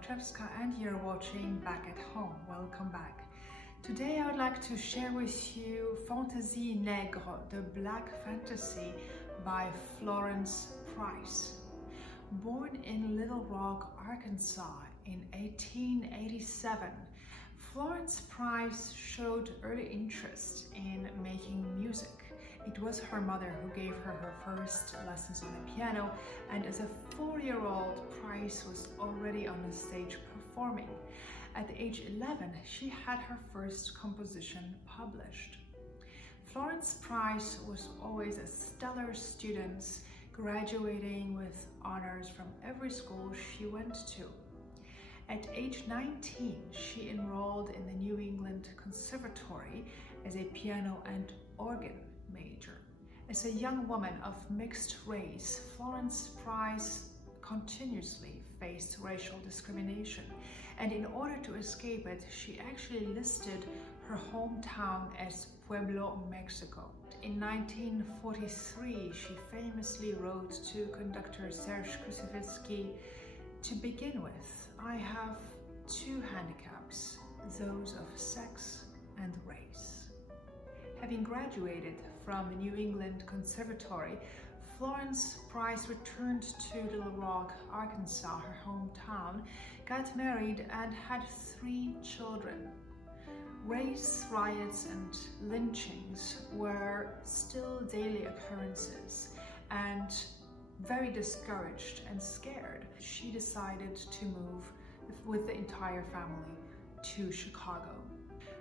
Baczewska and you're watching Back at Home. Welcome back. Today I would like to share with you Fantaisie Nègre, the Black Fantasy by Florence Price. Born in Little Rock, Arkansas in 1887, Florence Price showed early interest in making music. It was her mother who gave her her first lessons on the piano, and as a 4-year-old, Price was already on the stage performing. At age 11, she had her first composition published. Florence Price was always a stellar student, graduating with honors from every school she went to. At age 19, she enrolled in the New England Conservatory as a piano and organ major. As a young woman of mixed race, Florence Price continuously faced racial discrimination, and in order to escape it, she actually listed her hometown as Pueblo, Mexico. In 1943, she famously wrote to conductor Serge Koussevitzky, "To begin with, I have two handicaps, those of sex and race." Having graduated from New England Conservatory, Florence Price returned to Little Rock, Arkansas, her hometown, got married and had 3 children. Race riots and lynchings were still daily occurrences, and very discouraged and scared, she decided to move with the entire family to Chicago.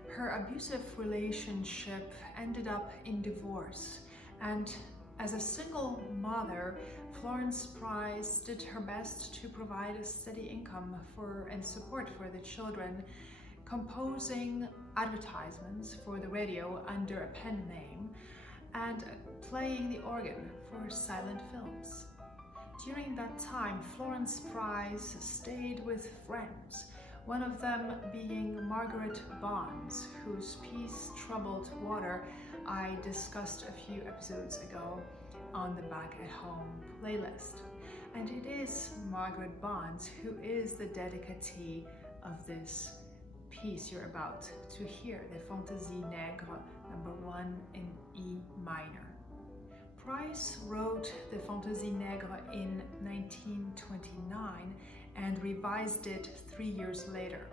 Her abusive relationship ended up in divorce, and as a single mother, Florence Price did her best to provide a steady income and support for the children, composing advertisements for the radio under a pen name and playing the organ for silent films. During that time, Florence Price stayed with friends, one of them being Margaret Bonds, whose piece Troubled Water I discussed a few episodes ago on the Back at Home playlist. And it is Margaret Bonds who is the dedicatee of this piece you're about to hear, the Fantaisie Nègre number 1 in E minor. Price wrote the Fantaisie Nègre in 1929 and revised it 3 years later.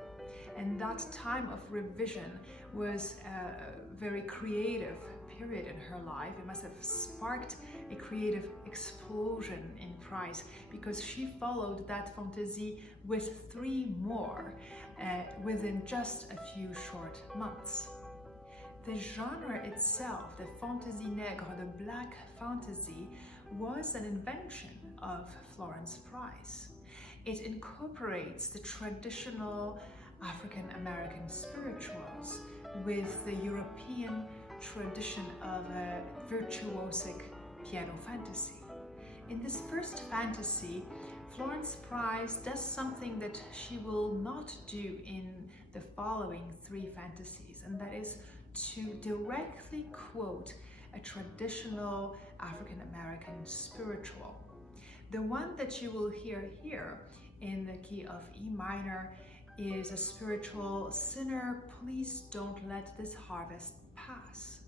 And that time of revision was a very creative period in her life. It must have sparked a creative explosion in Price, because she followed that Fantaisie with 3 more within just a few short months. The genre itself, the Fantaisie Nègre, the Black Fantasy, was an invention of Florence Price. It incorporates the traditional African-American spirituals with the European tradition of a virtuosic piano fantasy. In this first fantasy, Florence Price does something that she will not do in the following 3 fantasies, and that is to directly quote a traditional African-American spiritual. The one that you will hear here in the key of E minor is a spiritual, "Sinner, please don't let this harvest pass."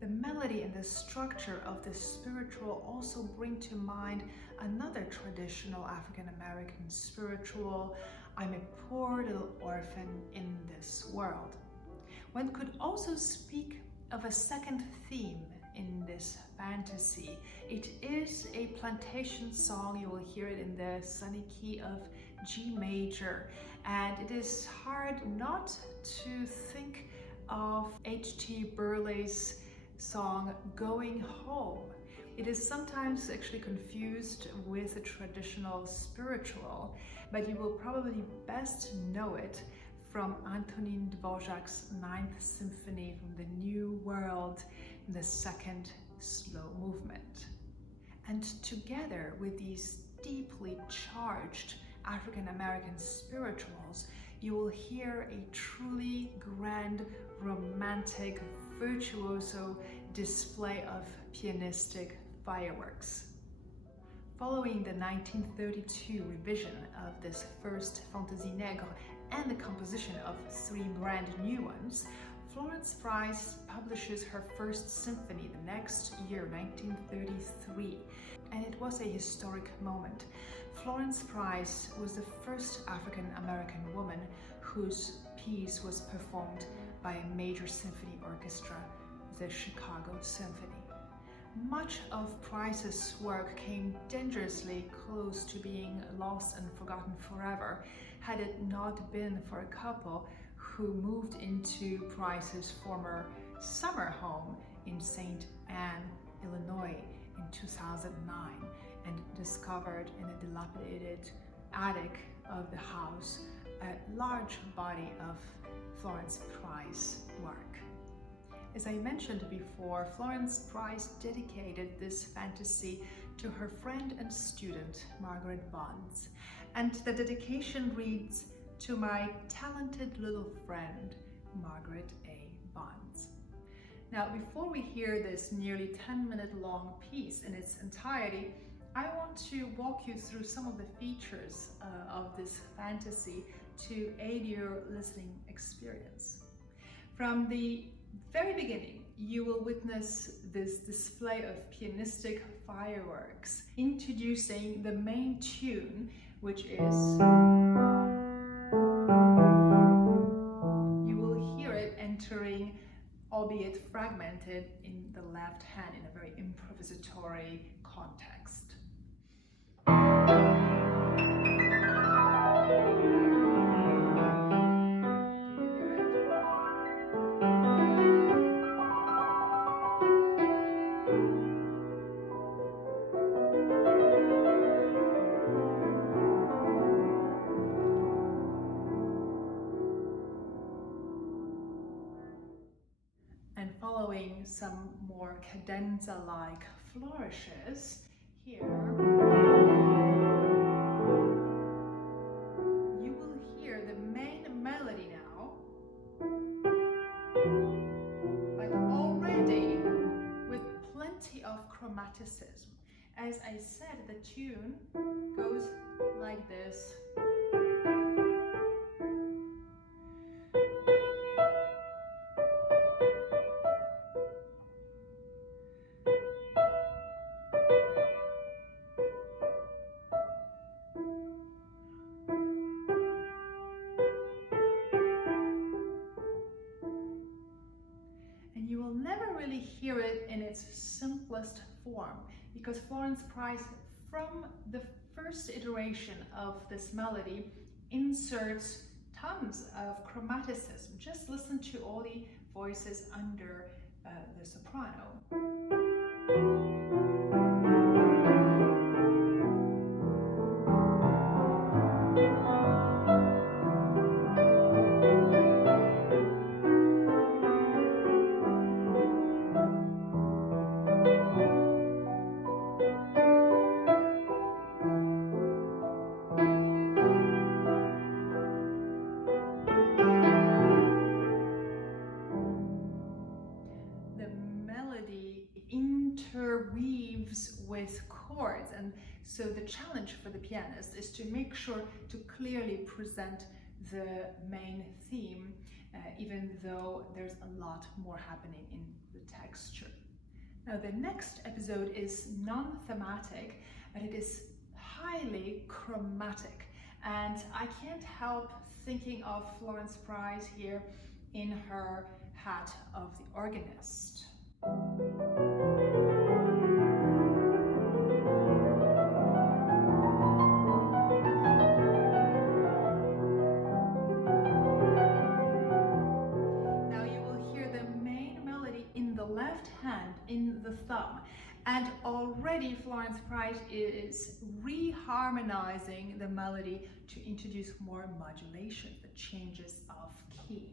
The melody and the structure of this spiritual also bring to mind another traditional African-American spiritual, "I'm a poor little orphan in this world." One could also speak of a second theme in this fantasy. It is a plantation song. You will hear it in the sunny key of G major, and it is hard not to think of H.T. Burleigh's song "Going Home." It is sometimes actually confused with a traditional spiritual, but you will probably best know it from Antonin Dvorak's 9th Symphony from the New World, the 2nd slow movement. And together with these deeply charged African-American spirituals, you will hear a truly grand, romantic, virtuoso display of pianistic fireworks. Following the 1932 revision of this first Fantaisie nègre and the composition of 3 brand new ones, Florence Price publishes her first symphony the next year, 1933, and it was a historic moment. Florence Price was the first African-American woman whose piece was performed by a major symphony orchestra, the Chicago Symphony. Much of Price's work came dangerously close to being lost and forgotten forever, had it not been for a couple who moved into Price's former summer home in St. Anne, Illinois in 2009 and discovered in a dilapidated attic of the house a large body of Florence Price work. As I mentioned before, Florence Price dedicated this fantasy to her friend and student, Margaret Bonds. And the dedication reads, "To my talented little friend, Margaret A. Bonds." Now, before we hear this nearly 10-minute long piece in its entirety, I want to walk you through some of the features of this fantasy to aid your listening experience. From the very beginning, you will witness this display of pianistic fireworks, introducing the main tune, which is, you will hear it entering, albeit fragmented, in the left hand in a very improvisatory context. And following some more cadenza-like flourishes, here you will hear the main melody now, but already with plenty of chromaticism. As I said, the tune goes like this. Hear it in its simplest form, because Florence Price, from the first iteration of this melody, inserts tons of chromaticism. Just listen to all the voices under the soprano. Interweaves with chords, and so the challenge for the pianist is to make sure to clearly present the main theme, even though there's a lot more happening in the texture. Now, the next episode is non-thematic, but it is highly chromatic, and I can't help thinking of Florence Price here in her hat of the organist. In the thumb, and already Florence Price is reharmonizing the melody to introduce more modulation, the changes of key.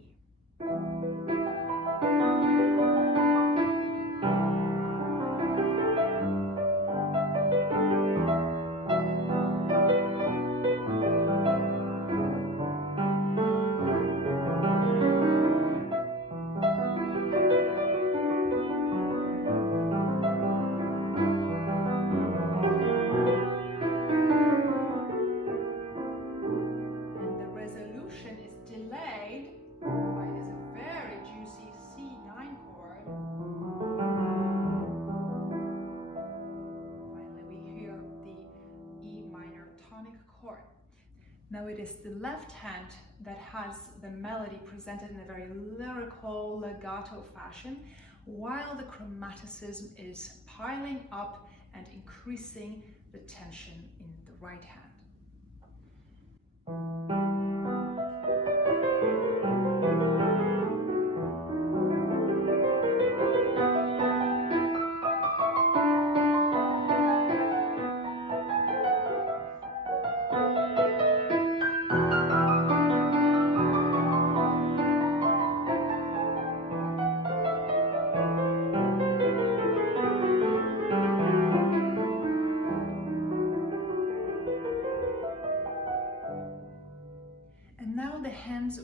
Now it is the left hand that has the melody presented in a very lyrical legato fashion, while the chromaticism is piling up and increasing the tension in the right hand.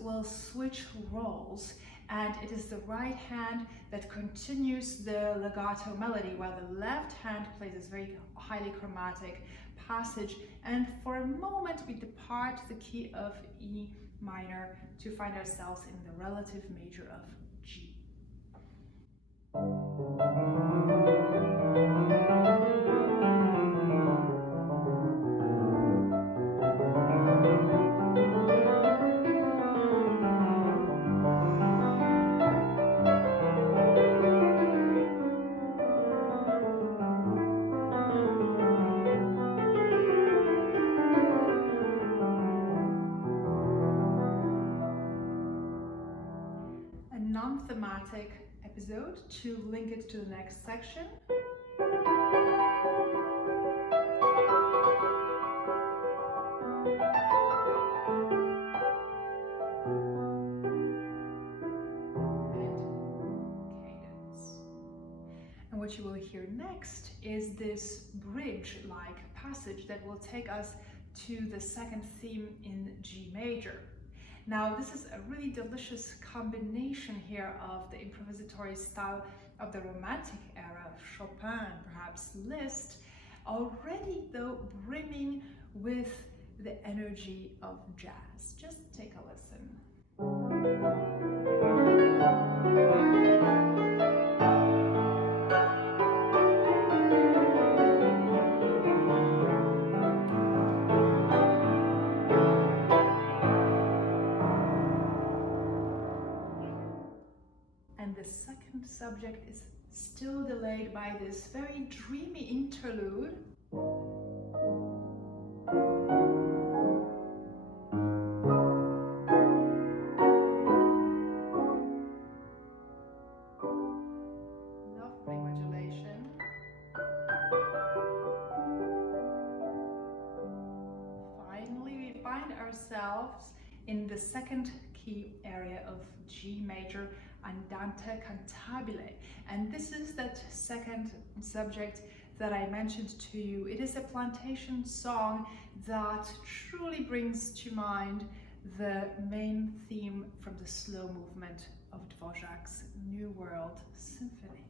Will switch roles, and it is the right hand that continues the legato melody while the left hand plays this very highly chromatic passage, and for a moment we depart the key of E minor to find ourselves in the relative major of G. Non-thematic episode to link it to the next section. And what you will hear next is this bridge-like passage that will take us to the second theme in G major. Now, this is a really delicious combination here of the improvisatory style of the Romantic era of Chopin, perhaps Liszt, already though brimming with the energy of jazz. Just take a listen. And the second subject is still delayed by this very dreamy interlude. Lovely modulation. Finally, we find ourselves in the second key area of G major, Andante cantabile, and this is that second subject that I mentioned to you. It is a plantation song that truly brings to mind the main theme from the slow movement of Dvořák's New World Symphony.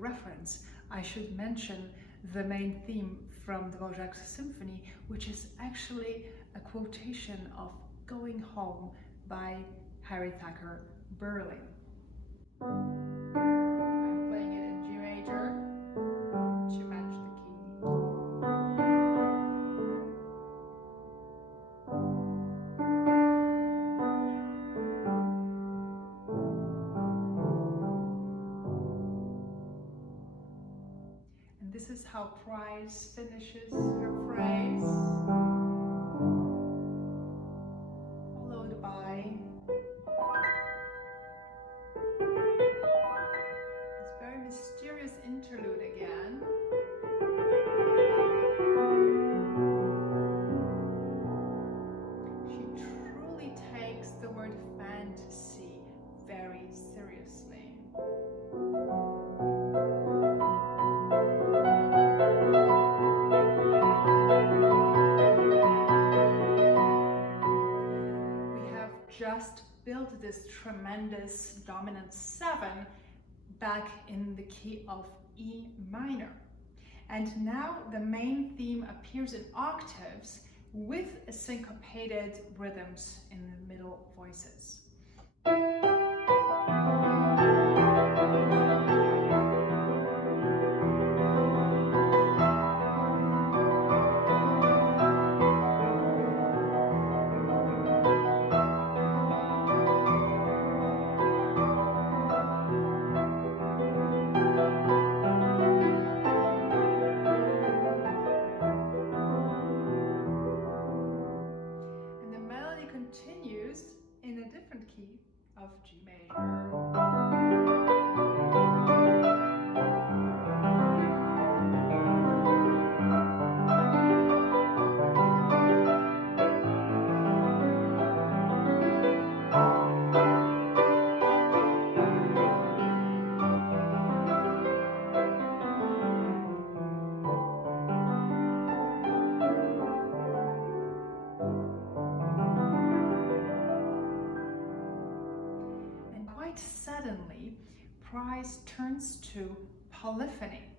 Reference, I should mention the main theme from Dvořák's symphony, which is actually a quotation of Going Home by Harry Thacker Berlin. I'm playing it in G major to match the key. This is how Price finishes her phrase, followed by this very mysterious interlude again. this tremendous dominant 7 back in the key of E minor. And now the main theme appears in octaves with syncopated rhythms in the middle voices. Continues in a different key of G major. Suddenly, Price turns to polyphony.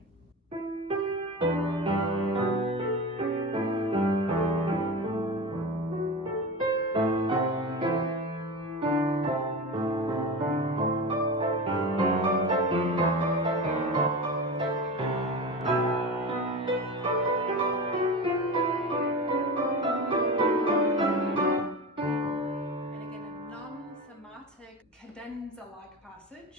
Cadenza-like passage.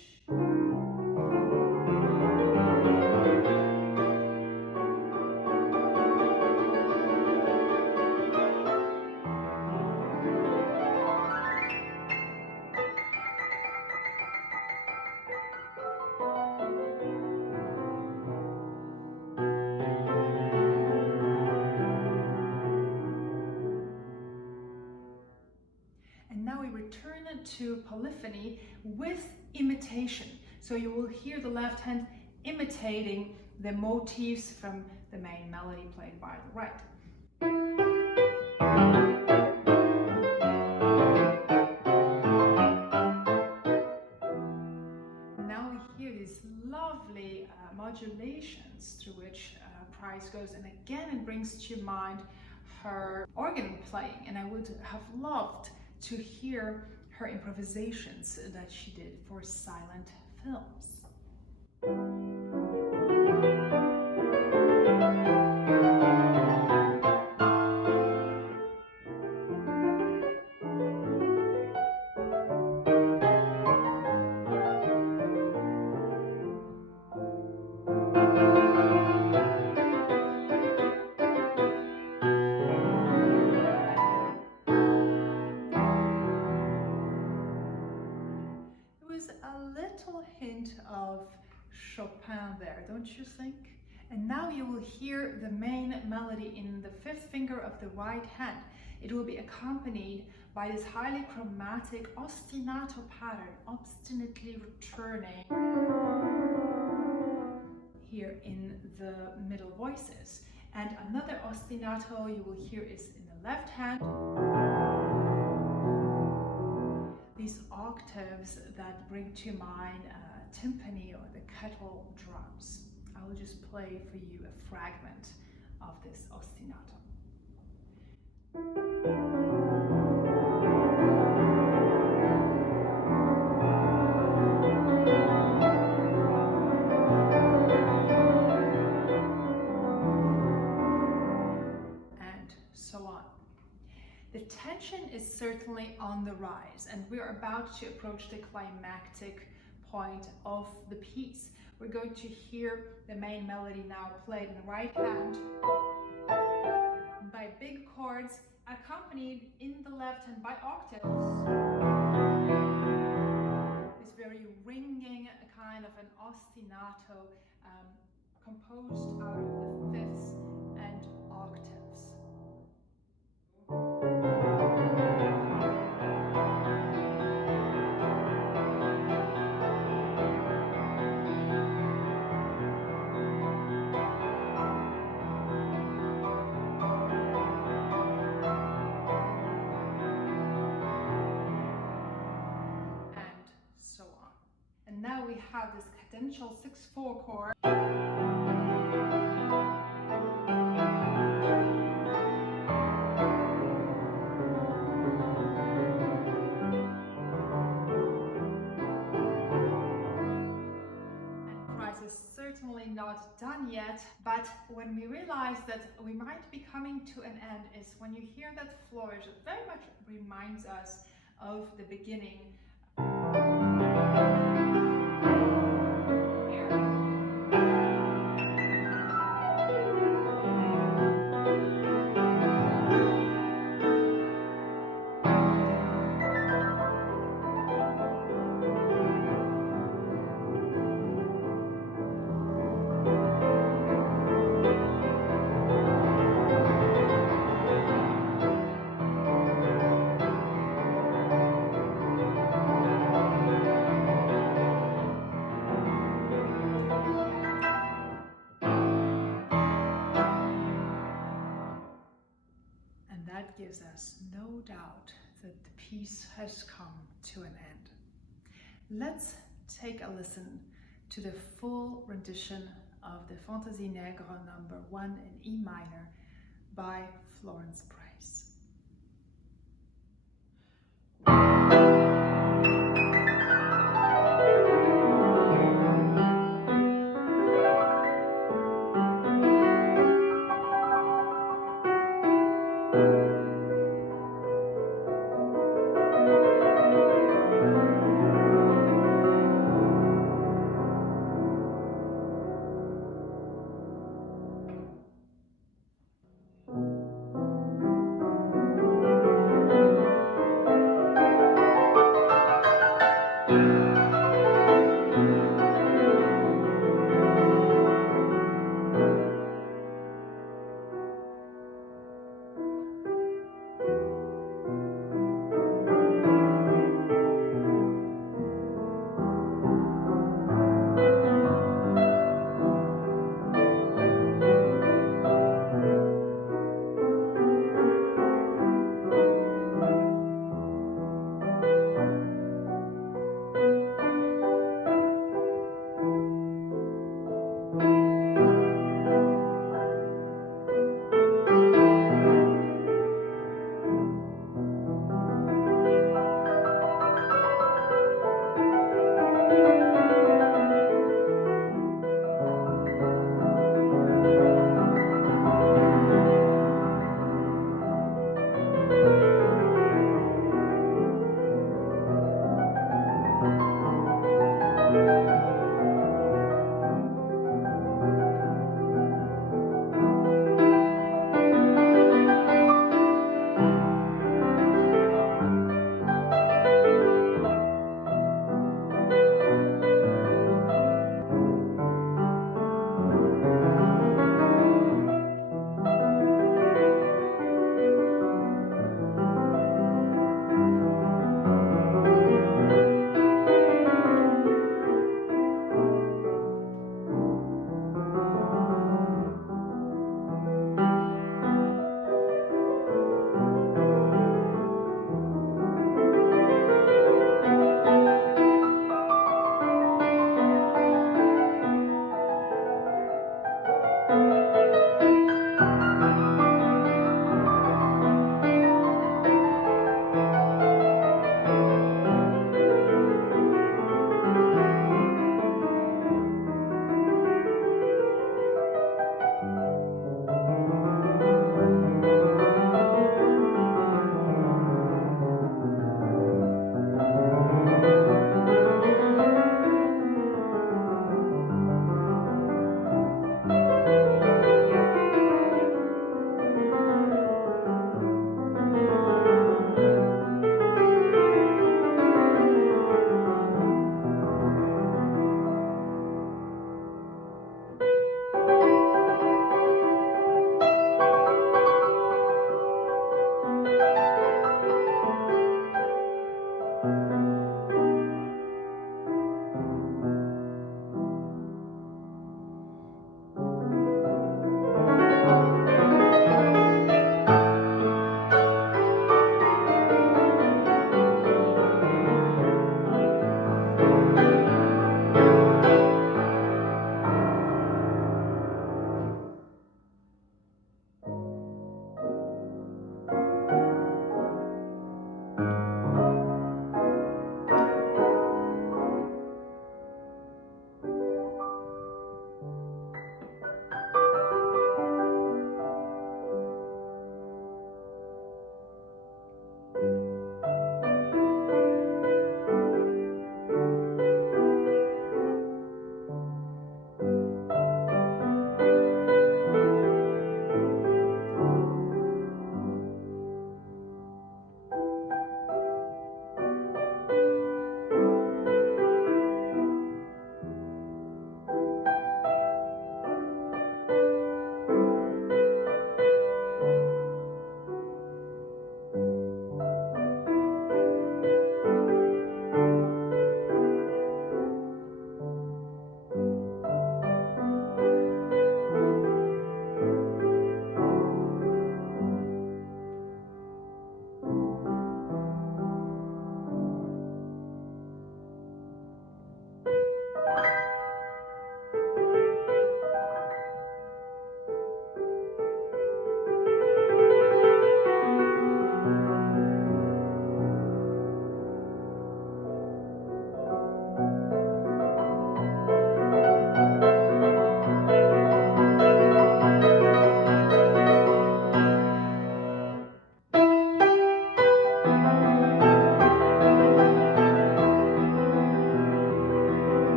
And now we return to polyphony with imitation. So you will hear the left hand imitating the motifs from the main melody played by the right. Now we hear these lovely modulations through which Price goes, and again it brings to mind her organ playing, and I would have loved to hear her improvisations that she did for silent films. A little hint of Chopin there, don't you think? And now you will hear the main melody in the 5th finger of the right hand. It will be accompanied by this highly chromatic ostinato pattern, obstinately returning here in the middle voices. And another ostinato you will hear is in the left hand. These octaves that bring to mind timpani or the kettle drums. I will just play for you a fragment of this ostinato. And so on. The tension is certainly on the rise, and we're about to approach the climactic point of the piece. We're going to hear the main melody now played in the right hand by big chords, accompanied in the left hand by octaves. This very ringing kind of an ostinato composed out of the fifths and octaves. we have this cadential 6/4 chord. Certainly not done yet, but when we realize that we might be coming to an end is when you hear that flourish. It very much reminds us of the beginning. That gives us no doubt that the piece has come to an end. Let's take a listen to the full rendition of the Fantaisie Nègre number 1 in E minor by Florence Price.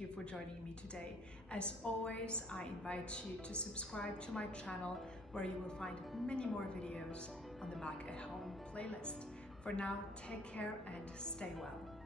thank you for joining me today. As always, I invite you to subscribe to my channel where you will find many more videos on the Bach at Home playlist. For now, take care and stay well.